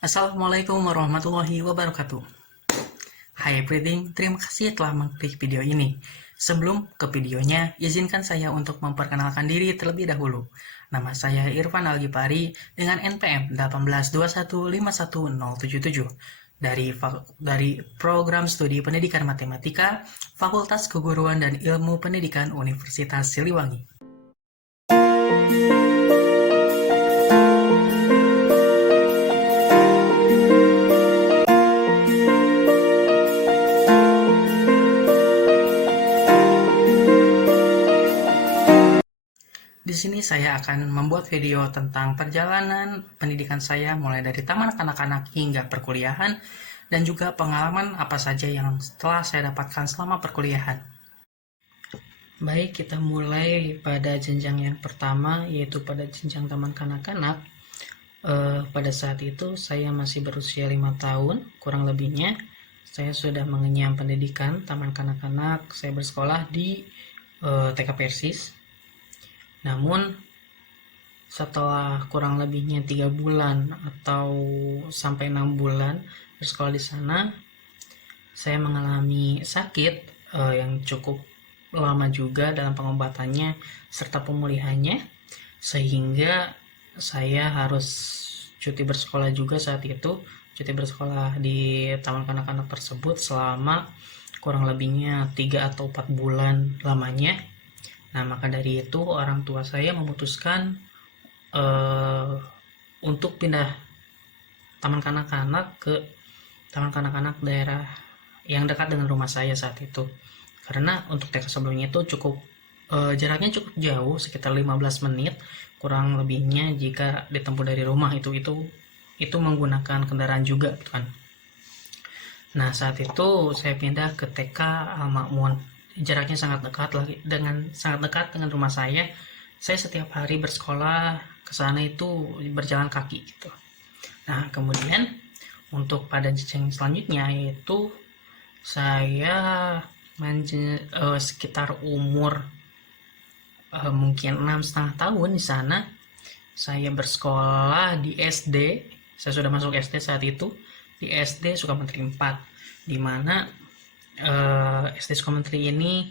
Assalamualaikum warahmatullahi wabarakatuh. Hai everything, terima kasih telah mengklik video ini. Sebelum ke videonya, izinkan saya untuk memperkenalkan diri terlebih dahulu. Nama saya Irfan Algipari dengan NPM 182151077 dari Program Studi Pendidikan Matematika, Fakultas Keguruan dan Ilmu Pendidikan Universitas Siliwangi. Di sini saya akan membuat video tentang perjalanan pendidikan saya mulai dari taman kanak-kanak hingga perkuliahan dan juga pengalaman apa saja yang telah saya dapatkan selama perkuliahan. Baik, kita mulai pada jenjang yang pertama, yaitu pada jenjang taman kanak-kanak. Pada saat itu saya masih berusia 5 tahun, kurang lebihnya. Saya sudah mengenyam pendidikan taman kanak-kanak. Saya bersekolah di TK Persis. Namun setelah kurang lebihnya 3 bulan atau sampai 6 bulan bersekolah di sana, saya mengalami sakit yang cukup lama juga dalam pengobatannya serta pemulihannya, sehingga saya harus cuti bersekolah juga saat itu. Cuti bersekolah di taman kanak-kanak tersebut selama kurang lebihnya 3 atau 4 bulan lamanya. Nah, maka dari itu orang tua saya memutuskan untuk pindah taman kanak-kanak ke taman kanak-kanak daerah yang dekat dengan rumah saya saat itu. Karena untuk TK sebelumnya itu jaraknya cukup jauh, sekitar 15 menit kurang lebihnya jika ditempuh dari rumah itu menggunakan kendaraan juga kan. Nah, saat itu saya pindah ke TK Al Ma'mun. Jaraknya sangat dekat dengan rumah saya. Saya setiap hari bersekolah ke sana itu berjalan kaki gitu. Nah, kemudian untuk pada jenjang selanjutnya yaitu saya sekitar umur mungkin 6,5 tahun di sana. Saya bersekolah di SD. Saya sudah masuk SD saat itu, di SD Sukamenteri 4, di mana SD Sukamenteri ini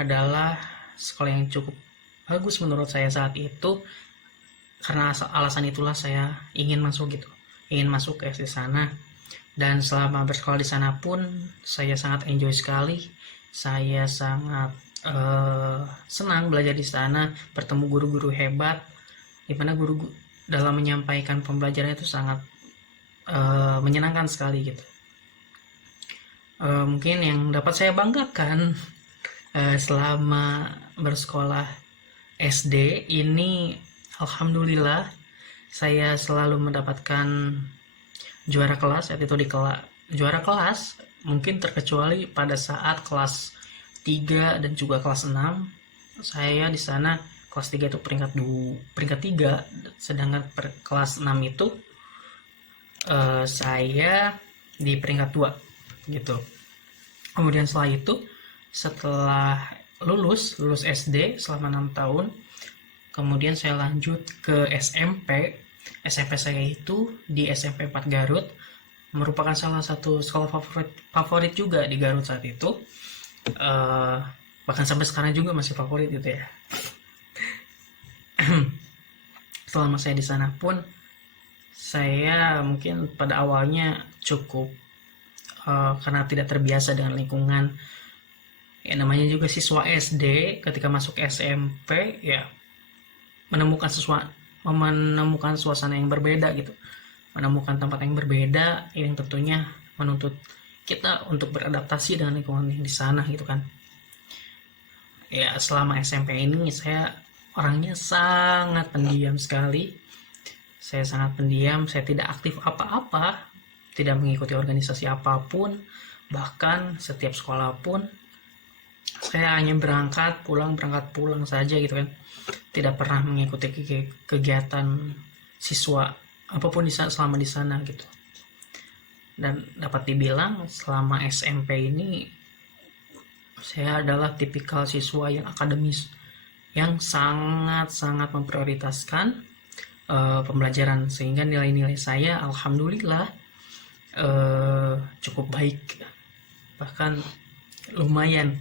adalah sekolah yang cukup bagus menurut saya saat itu. Karena alasan itulah saya ingin masuk ke SD sana. Dan selama bersekolah di sana pun saya sangat enjoy sekali. Saya sangat senang belajar di sana, bertemu guru-guru hebat, di mana guru dalam menyampaikan pembelajaran itu sangat menyenangkan sekali gitu. Mungkin yang dapat saya banggakan selama bersekolah SD ini, alhamdulillah saya selalu mendapatkan juara kelas. Saat itu juara kelas, mungkin terkecuali pada saat kelas 3 dan juga kelas 6. Saya di sana kelas 3 itu peringkat 3, sedangkan kelas 6 itu saya di peringkat 2 gitu. Kemudian setelah lulus SD selama 6 tahun, kemudian saya lanjut ke SMP. SMP saya itu di SMP 4 Garut, merupakan salah satu sekolah favorit juga di Garut saat itu. Bahkan sampai sekarang juga masih favorit gitu ya. Selama saya di sana pun saya mungkin pada awalnya cukup karena tidak terbiasa dengan lingkungan. Ya, namanya juga siswa SD, ketika masuk SMP ya menemukan suasana yang berbeda gitu, menemukan tempat yang berbeda yang tentunya menuntut kita untuk beradaptasi dengan lingkungan yang di sana gitu kan. Ya, selama SMP ini saya orangnya sangat pendiam sekali. Saya sangat pendiam, saya tidak aktif apa-apa, tidak mengikuti organisasi apapun, bahkan setiap sekolah pun saya hanya berangkat pulang saja gitu kan. Tidak pernah mengikuti kegiatan siswa apapun selama di sana gitu. Dan dapat dibilang selama SMP ini saya adalah tipikal siswa yang akademis, yang sangat-sangat memprioritaskan pembelajaran, sehingga nilai-nilai saya alhamdulillah cukup baik, bahkan lumayan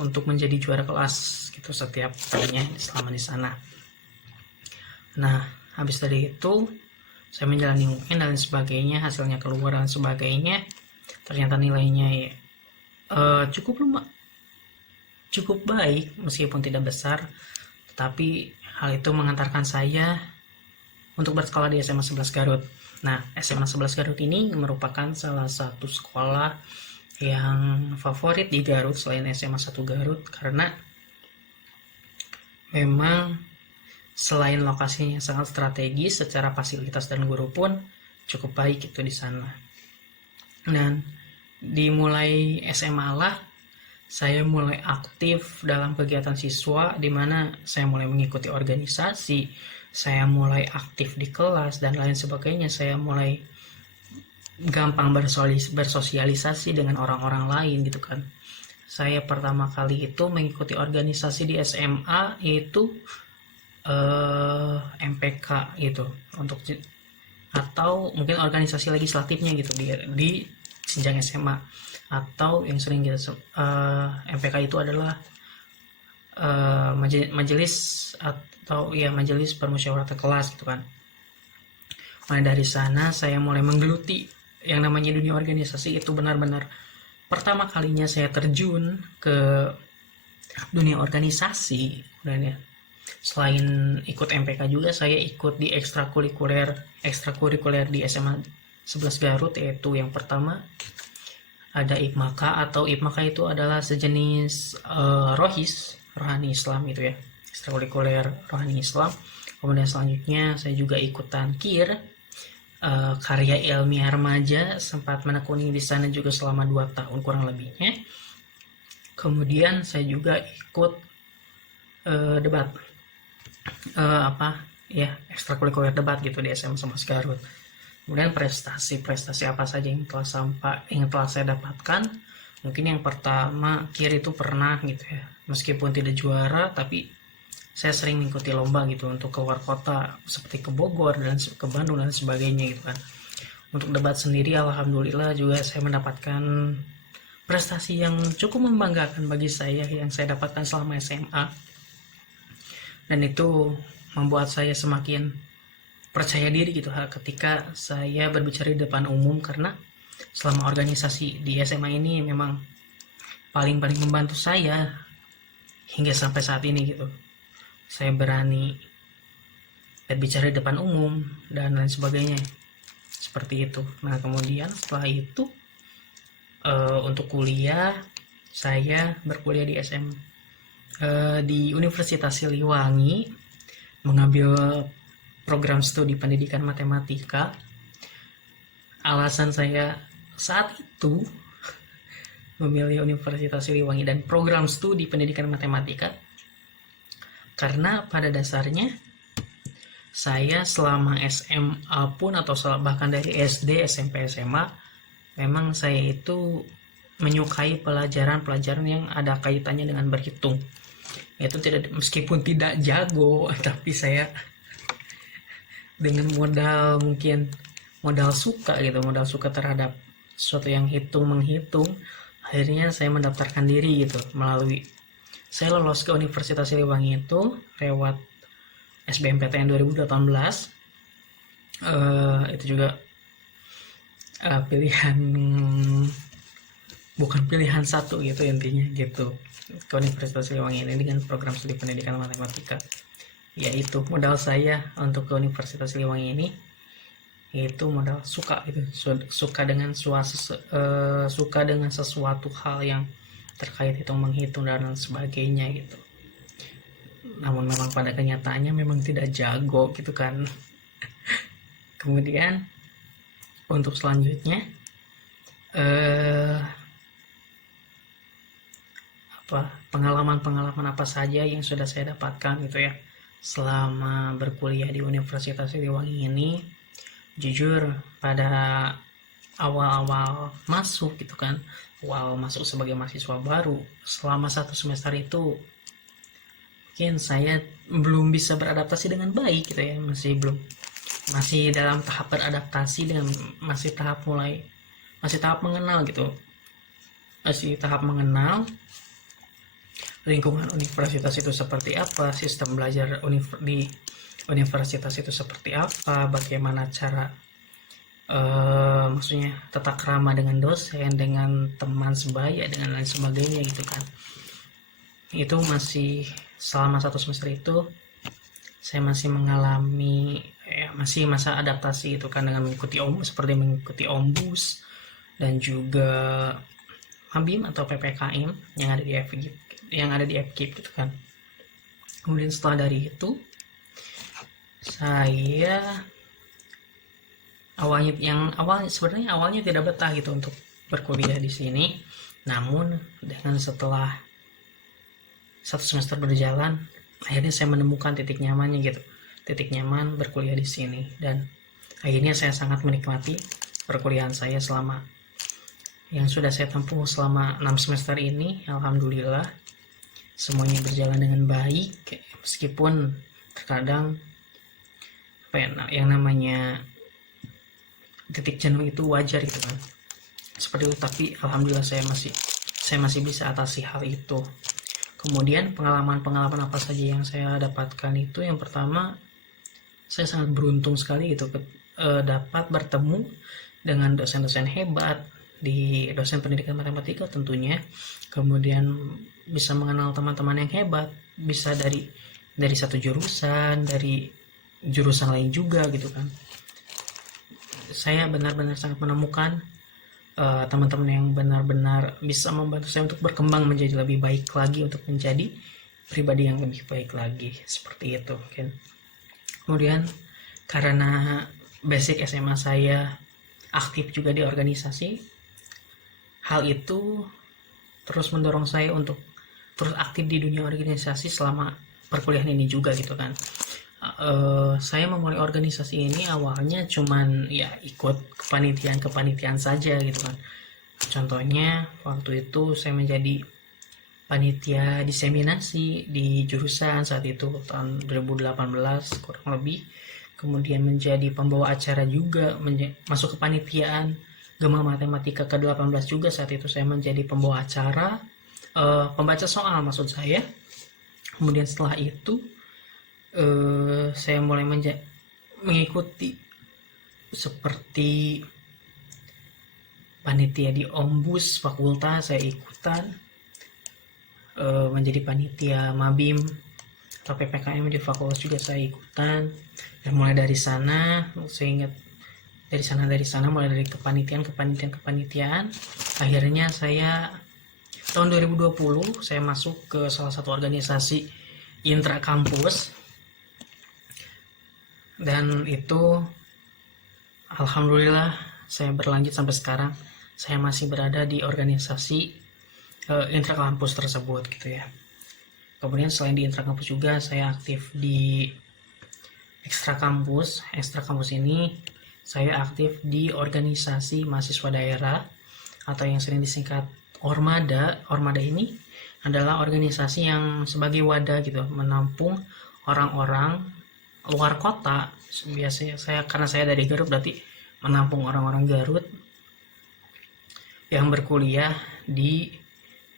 untuk menjadi juara kelas gitu setiap kalinya selama di sana. Nah, habis dari itu saya menjalani UN dan sebagainya, hasilnya keluar dan sebagainya. Ternyata nilainya cukup baik meskipun tidak besar, tetapi hal itu mengantarkan saya untuk bersekolah di SMA 11 Garut. Nah, SMA 11 Garut ini merupakan salah satu sekolah yang favorit di Garut selain SMA 1 Garut, karena memang selain lokasinya sangat strategis, secara fasilitas dan guru pun cukup baik itu di sana. Dan dimulai SMA lah saya mulai aktif dalam kegiatan siswa, di mana saya mulai mengikuti organisasi, saya mulai aktif di kelas dan lain sebagainya. Saya mulai gampang bersosialisasi dengan orang-orang lain gitu kan. Saya pertama kali itu mengikuti organisasi di SMA itu MPK gitu, untuk atau mungkin organisasi legislatifnya gitu di jenjang SMA, atau yang sering kita MPK itu adalah majelis atau ya majelis permusyawaratan kelas gitu kan. Mulai dari sana saya mulai menggeluti yang namanya dunia organisasi. Itu benar-benar pertama kalinya saya terjun ke dunia organisasi. Dan ya, selain ikut MPK juga saya ikut di ekstrakurikuler di SMA 11 Garut, yaitu yang pertama ada IPMAKA, atau IPMAKA itu adalah sejenis rohani Islam itu ya, ekstrakurikuler rohani Islam. Kemudian selanjutnya saya juga ikutan KIR, karya ilmiah remaja, sempat menekuni di sana juga selama 2 tahun kurang lebihnya. Kemudian saya juga ikut debat, ekstrakurikuler debat gitu di SMA 11 Garut. Kemudian prestasi apa saja yang telah saya dapatkan. Mungkin yang pertama, KIR itu pernah gitu ya, meskipun tidak juara, tapi saya sering mengikuti lomba gitu untuk keluar kota, seperti ke Bogor dan ke Bandung dan sebagainya gitu kan. Untuk debat sendiri alhamdulillah juga saya mendapatkan prestasi yang cukup membanggakan bagi saya yang saya dapatkan selama SMA. Dan itu membuat saya semakin percaya diri gitu ketika saya berbicara di depan umum, karena selama organisasi di SMA ini memang paling membantu saya hingga sampai saat ini gitu. Saya berani berbicara di depan umum dan lain sebagainya seperti itu. Nah, kemudian setelah itu untuk kuliah, saya berkuliah di Universitas Siliwangi, mengambil program studi pendidikan matematika. Alasan saya saat itu memilih Universitas Siliwangi dan program studi pendidikan matematika, karena pada dasarnya saya selama SMA pun, atau bahkan dari SD, SMP, SMA, memang saya itu menyukai pelajaran-pelajaran yang ada kaitannya dengan berhitung. Itu meskipun tidak jago, tapi saya dengan modal suka gitu, modal suka terhadap sesuatu yang menghitung, akhirnya saya mendaftarkan diri gitu. Saya lolos ke Universitas Siliwangi itu lewat SBMPTN 2018. Itu juga bukan pilihan satu gitu intinya gitu, ke Universitas Siliwangi ini dengan program studi pendidikan matematika. Yaitu modal saya untuk ke Universitas Siliwangi ini itu modal suka gitu, suka dengan sesuatu hal yang terkait menghitung dan sebagainya gitu. Namun memang pada kenyataannya memang tidak jago gitu kan. Kemudian untuk selanjutnya pengalaman apa saja yang sudah saya dapatkan gitu ya selama berkuliah di Universitas Siliwangi ini. Jujur, pada awal-awal masuk gitu kan, awal masuk sebagai mahasiswa baru, selama 1 semester itu mungkin saya belum bisa beradaptasi dengan baik gitu ya, masih dalam tahap beradaptasi, dengan masih tahap mengenal gitu, masih tahap mengenal lingkungan universitas itu seperti apa, sistem belajar di universitas itu seperti apa, bagaimana cara maksudnya tata krama dengan dosen, dengan teman sebaya, dengan lain sebagainya gitu kan. Itu masih selama 1 semester itu saya masih mengalami masih masa adaptasi itu kan, dengan seperti mengikuti ombus dan juga Mabim atau PPKM yang ada di FKIP gitu kan. Kemudian setelah dari itu saya awalnya tidak betah gitu untuk berkuliah di sini, namun dengan setelah 1 semester berjalan, akhirnya saya menemukan titik nyamannya gitu, titik nyaman berkuliah di sini, dan akhirnya saya sangat menikmati perkuliahan saya selama yang sudah saya tempuh selama 6 semester ini. Alhamdulillah semuanya berjalan dengan baik, meskipun terkadang yang namanya titik jenuh itu wajar gitu kan, seperti itu, tapi alhamdulillah saya masih bisa atasi hal itu. Kemudian pengalaman apa saja yang saya dapatkan itu, yang pertama, saya sangat beruntung sekali gitu dapat bertemu dengan dosen-dosen hebat di dosen pendidikan matematika tentunya. Kemudian bisa mengenal teman-teman yang hebat, bisa dari satu jurusan, dari jurusan lain juga gitu kan. Saya benar-benar sangat menemukan teman-teman yang benar-benar bisa membantu saya untuk berkembang menjadi lebih baik lagi, untuk menjadi pribadi yang lebih baik lagi, seperti itu kan. Kemudian karena basic SMA saya aktif juga di organisasi, hal itu terus mendorong saya untuk terus aktif di dunia organisasi selama perkuliahan ini juga gitu kan. Saya memulai organisasi ini awalnya cuman ya ikut kepanitiaan saja gitu kan. Contohnya waktu itu saya menjadi panitia diseminasi di jurusan saat itu tahun 2018 kurang lebih. Kemudian menjadi pembawa acara juga, masuk ke panitiaan Gema Matematika ke-18 juga saat itu saya menjadi pembawa acara, pembaca soal maksud saya. Kemudian setelah itu saya mulai mengikuti seperti panitia di ombus fakultas, saya ikutan menjadi panitia Mabim atau PPKM di fakultas juga saya ikutan. Dan mulai dari sana, saya ingat dari sana mulai dari kepanitiaan, akhirnya saya tahun 2020 saya masuk ke salah satu organisasi intra kampus, dan itu alhamdulillah saya berlanjut sampai sekarang. Saya masih berada di organisasi intra kampus tersebut gitu ya. Kemudian selain di intra kampus juga saya aktif di ekstra kampus. Ekstra kampus ini saya aktif di organisasi mahasiswa daerah atau yang sering disingkat Ormada. Ormada ini adalah organisasi yang sebagai wadah gitu, menampung orang-orang luar kota. Biasanya karena saya dari Garut, berarti menampung orang-orang Garut yang berkuliah di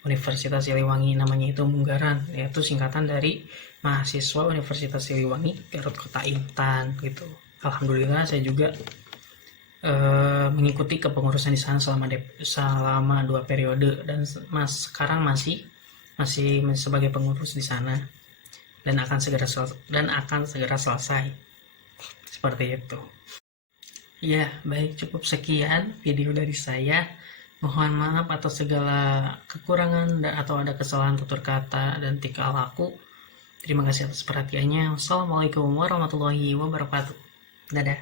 Universitas Siliwangi, namanya itu Munggaran, yaitu singkatan dari mahasiswa Universitas Siliwangi Garut Kota Intan gitu. Alhamdulillah saya juga mengikuti kepengurusan di sana selama 2 periode, dan sekarang masih sebagai pengurus di sana, dan akan segera selesai seperti itu. Ya, baik, cukup sekian video dari saya. Mohon maaf atas segala kekurangan atau ada kesalahan tutur kata dan tingkah laku. Terima kasih atas perhatiannya. Wassalamualaikum warahmatullahi wabarakatuh. Dadah.